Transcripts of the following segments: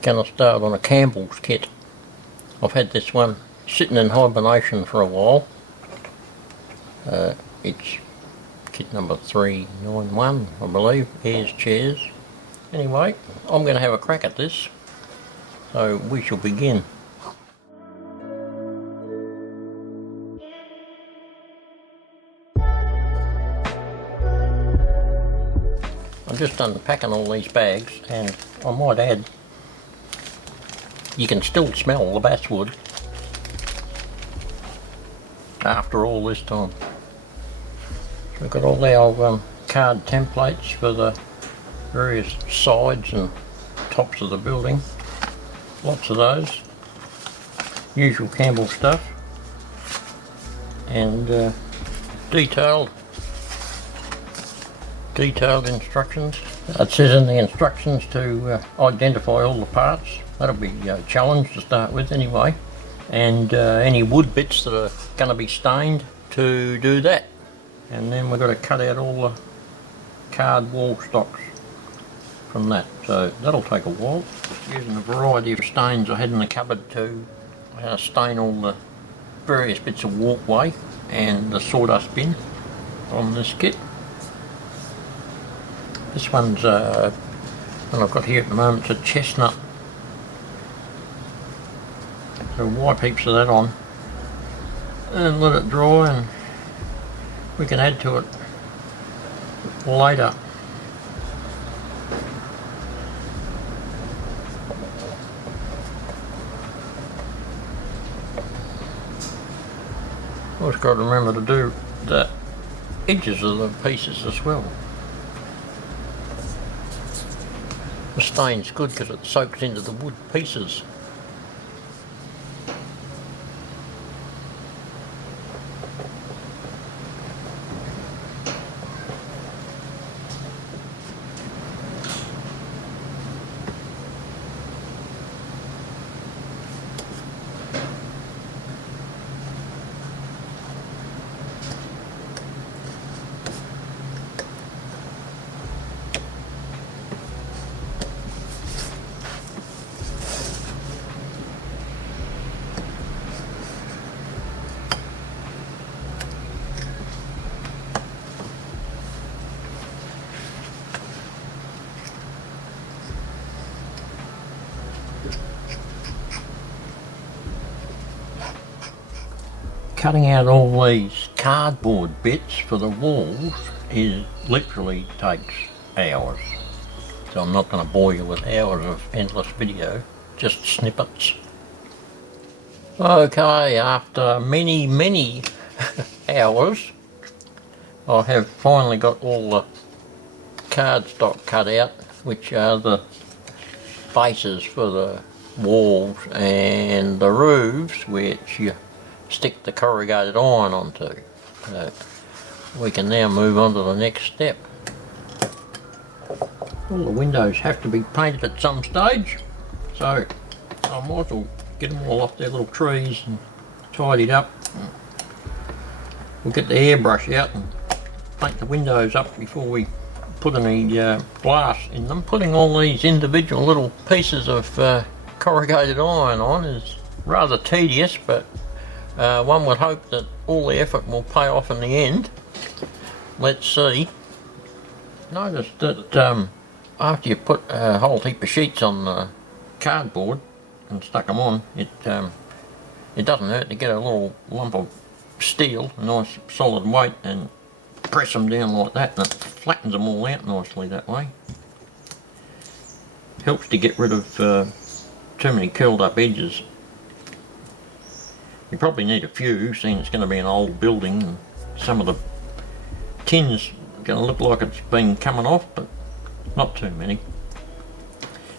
Gonna start on a Campbell's kit. I've had this one sitting in hibernation for a while. It's kit number 391, I believe. Ayres chairs. Anyway, I'm going to have a crack at this, so we shall begin. I'm just unpacking all these bags, and I might add, you can still smell the basswood after all this time. So we've got all our card templates for the various sides and tops of the building. Lots of those. Usual Campbell stuff. And detailed instructions. It says in the instructions to identify all the parts. That'll be a challenge to start with anyway. And any wood bits that are going to be stained, to do that. And then we've got to cut out all the card wall stocks from that. So that'll take a while. Using a variety of stains I had in the cupboard to stain all the various bits of walkway and the sawdust bin on this kit. This one's what I've got here at the moment, it's a chestnut. So wipe heaps of that on and let it dry, and we can add to it later. Always got to remember to do the edges of the pieces as well. The stain's good because it soaks into the wood pieces. Cutting out all these cardboard bits for the walls literally takes hours. So I'm not going to bore you with hours of endless video, just snippets. Okay, after many hours, I have finally got all the cardstock cut out, which are the bases for the walls and the roofs, which you stick the corrugated iron onto. So we can now move on to the next step. All the windows have to be painted at some stage, so I might as well get them all off their little trees and tidied up. We'll get the airbrush out and paint the windows up before we put any glass in them. Putting all these individual little pieces of corrugated iron on is rather tedious, but one would hope that all the effort will pay off in the end. Let's see. Notice that after you put a whole heap of sheets on the cardboard and stuck them on, it doesn't hurt to get a little lump of steel, a nice solid weight, and press them down like that, and it flattens them all out nicely that way. Helps to get rid of too many curled up edges. You probably need a few, seeing it's going to be an old building, and some of the tin's going to look like it's been coming off, but not too many.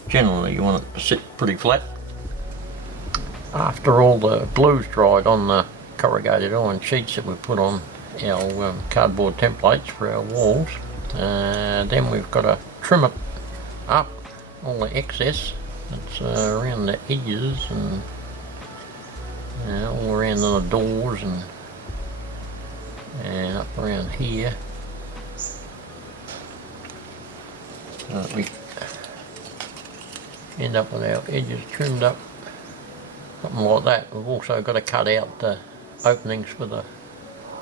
Generally you want it to sit pretty flat. After all the glue's dried on the corrugated iron sheets that we put on our cardboard templates for our walls, then we've got to trim it up, all the excess that's around the edges and all around the doors and up around here. We end up with our edges trimmed up, something like that. We've also got to cut out the openings for the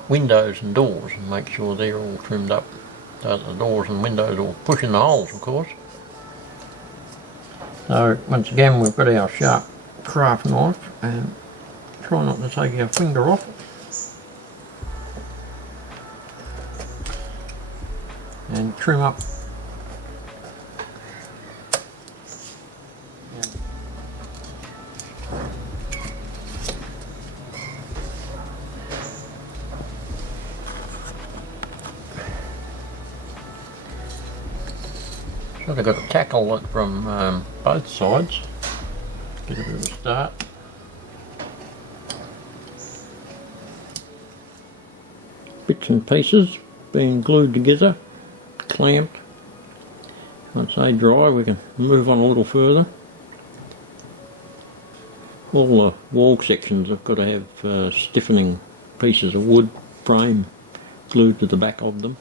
windows and doors and make sure they're all trimmed up so that the doors and windows will push in the holes, of course. So once again we've got our sharp craft knife, and try not to take our finger off, and trim up sort of got to tackle it from both sides, get a bit of a start. Bits and pieces being glued together, clamped. Once they dry we can move on a little further. All the wall sections have got to have stiffening pieces of wood frame glued to the back of them.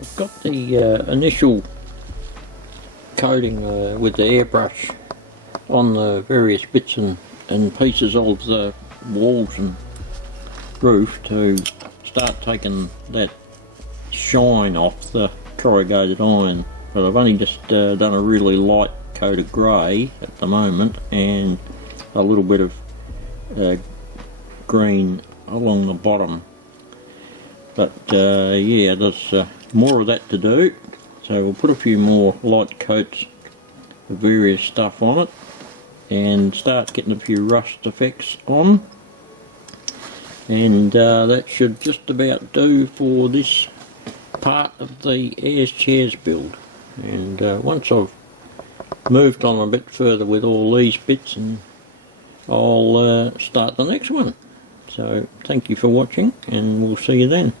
I've got the initial coating with the airbrush on the various bits and pieces of the walls and roof to start taking that shine off the corrugated iron, but I've only just done a really light coat of grey at the moment and a little bit of green along the bottom, but yeah, there's more of that to do, so we'll put a few more light coats of various stuff on it and start getting a few rust effects on, and that should just about do for this part of the Ayres Chairs build. And once I've moved on a bit further with all these bits, and I'll start the next one. So thank you for watching, and we'll see you then.